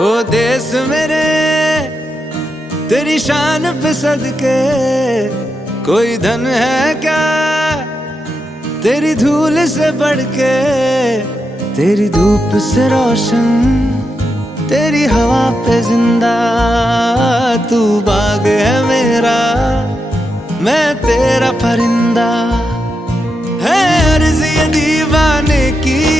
ओ देश मेरे, तेरी शान पे सदके, कोई धन है क्या? तेरी धूल से बढ़ के तेरी धूप से रोशन, तेरी हवा पे ज़िंदा, तू बाग है मेरा, मैं तेरा परिंदा। है अर्जी दीवाने की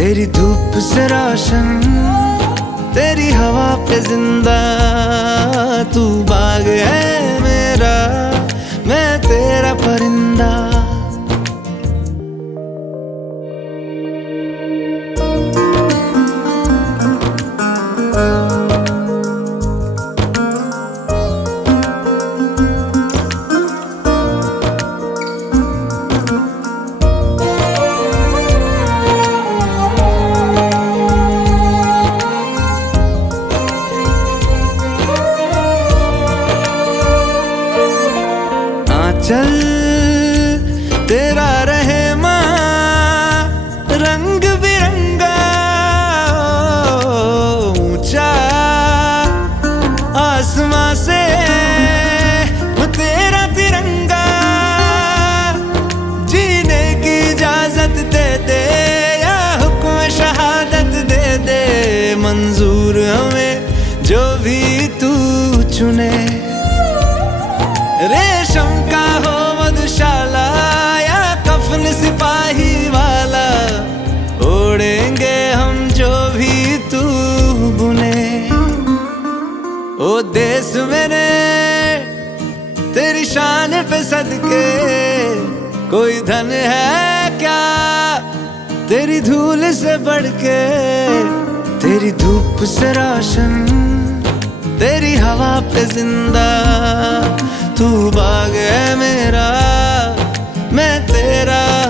तेरी धूप से रोशन तेरी हवा पे जिंदा। तू बाग है मेरा मैं तेरा परिंदा। तेरी शान पे सदके। कोई धन है क्या? तेरी धूल से बढ़ के तेरी धूप से राशन। तेरी हवा पे ज़िंदा। तू बाग है मेरा, मैं तेरा।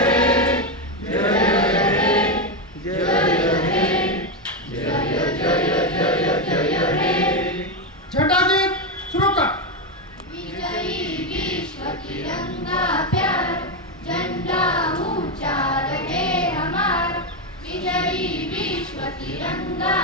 विजयी विश्व तिरंगा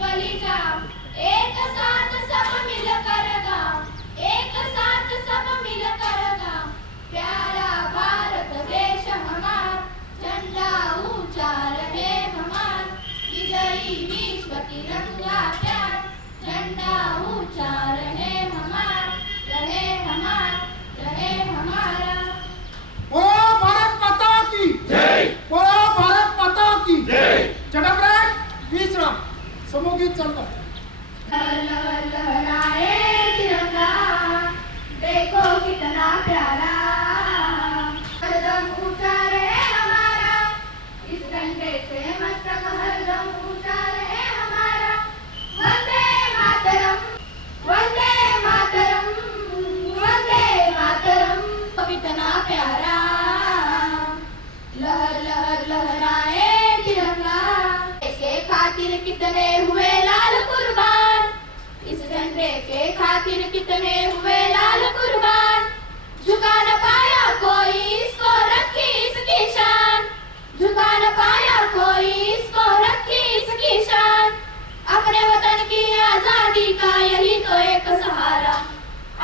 Valida! के खातिर कितने हुए लाल कुर्बान? झुका न पाया कोई इसको रखी इसकी शान। झुका न पाया कोई इसको रखी इसकी शान। अपने वतन की आज़ादी का यही तो एक सहारा।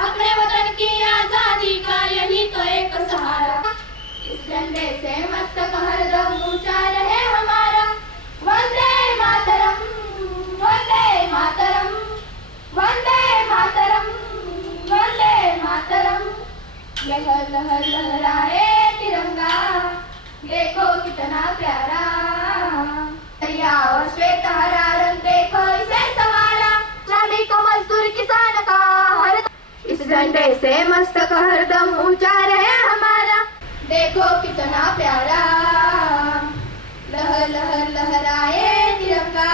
अपने वतन की आज़ादी का यही तो एक सहारा इस झंडे से मस्तक हरदम ऊँचा रहे हमारा वंदे मातरम वंदे मातरम वंदे मातरम वंदे मातरम लहर लहर, लहराए तिरंगा। देखो कितना प्यारा। दरिया और श्वेत हरा रंग, देखो इसे सवारा श्रमिक मजदूर किसान का हर इस झंडे से मस्तक हरदम ऊँचा रहे हमारा। देखो कितना प्यारा। लहर लहर, लहराए तिरंगा।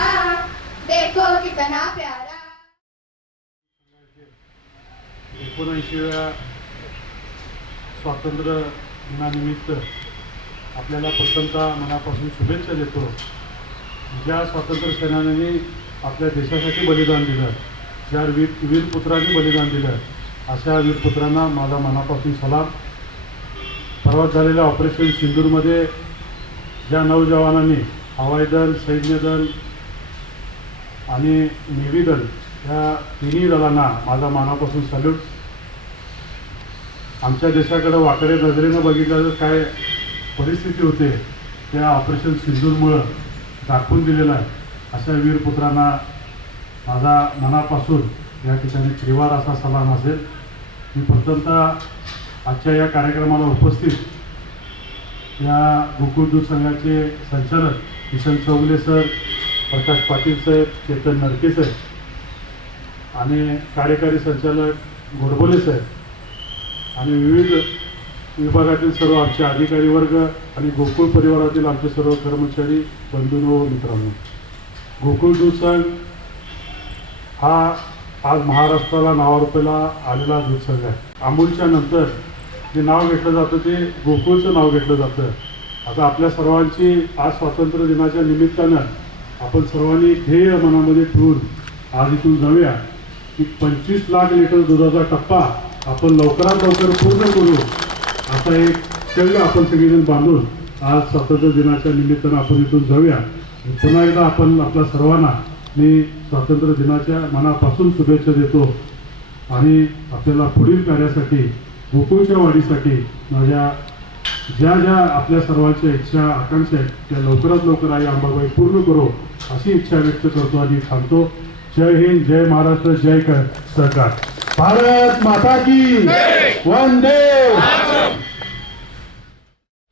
देखो कितना प्यारा। स्वातंत्र्य दिनानिमित्त आपल्याला प्रथमतः मनापासून शुभेच्छा देतो. ज्या स्वातंत्र्य सेनानी आपल्या देशासाठी बलिदान दिलं ज्या वीर वीरपुत्रांनी बलिदान दिलं अशा वीरपुत्रांना माझा मनापासून सलाम. परवाच झालेल्या ऑपरेशन सिंदूरमध्ये ज्या नऊ जवानांनी हवाई दल सैन्य दल आणि नेव्ही दल या तिन्ही दलांना माझा मनापासून सल्यूट. आमच्या देशाकडं वाकडे नजरेनं बघितलं तर काय परिस्थिती होते त्या ऑपरेशन सिंदूरमुळं दाखवून दिलेलं आहे. अशा वीरपुत्रांना माझा मनापासून या ठिकाणी त्रिवार असा सलाम असेल. मी प्रथमतः आजच्या या कार्यक्रमाला उपस्थित या गोकुळ दूध संघाचे संचालक किशन चौगले सर प्रकाश पाटील साहेब चेतन नरके साहेब आणि कार्यकारी संचालक गोडबोले साहेब आणि विविध विभागातील सर्व आमचे अधिकारी वर्ग आणि गोकुळ परिवारातील आमचे सर्व कर्मचारी बंधूंनो व मित्रांनो. गोकुळ दूध संघ हा आज महाराष्ट्राला नावारूपाला आलेला दूध संघ आहे. अमूलच्या नंतर जे नाव घेतलं जातं ते गोकुळचं नाव घेतलं जातं. आता आपल्या सर्वांची आज स्वातंत्र्य दिनाच्या निमित्तानं आपण सर्वांनी ध्येय मनामध्ये ठेवून आज इथून जाऊया की पंचवीस लाख लिटर दुधाचा टप्पा आपण लवकरात लवकर पूर्ण करू. असा एक शल्य आपण सगळेजण बांधून आज स्वातंत्र्य दिनाच्या निमित्तानं आपण इथून जाऊया. पुन्हा एकदा आपण आपल्या सर्वांना मी स्वातंत्र्य दिनाच्या मनापासून शुभेच्छा देतो. आणि आपल्याला पुढील कार्यासाठी गोकुळच्या वाढीसाठी माझ्या ज्या ज्या आपल्या सर्वांच्या इच्छा आकांक्षा आहेत त्या लवकरात लवकर आई अंबाबाई पूर्ण करो अशी इच्छा व्यक्त करतो आणि थांबतो. जय हिंद जय महाराष्ट्र जय कर सरकार. भारत माता की। वंदे।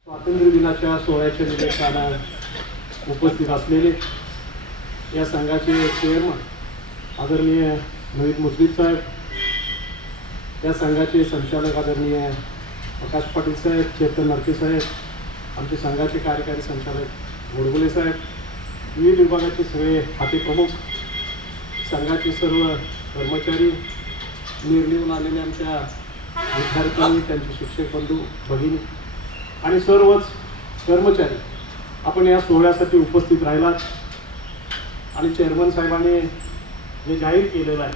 स्वातंत्र्य दिनाच्या सोहळ्याच्या निमित्तानं उपस्थित असलेले या संघाचे चेअरमन आदरणीय मोहित मुस्लिम साहेब या संघाचे संचालक आदरणीय प्रकाश पाटील साहेब चेतन नरके साहेब आमचे संघाचे कार्यकारी संचालक गोडबोले साहेब विविध विभागाचे सगळे खाते प्रमुख संघाचे सर्व कर्मचारी निर्णयून आलेल्या आमच्या विद्यार्थ्यांनी त्यांचे शिक्षक बंधू भगिनी आणि सर्वच कर्मचारी आपण या सोहळ्यासाठी उपस्थित राहिलात. आणि चेअरमन साहेबांनी जे जाहीर केलेलं आहे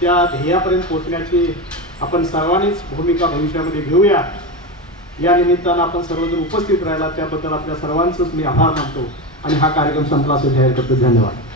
त्या ध्येयापर्यंत पोचण्याची आपण सर्वांनीच भूमिका भविष्यामध्ये घेऊया. या निमित्तानं आपण सर्वजण उपस्थित राहिला त्याबद्दल आपल्या सर्वांचंच मी आभार मानतो. आणि हा कार्यक्रम संपला असं जाहीर करतो धन्यवाद.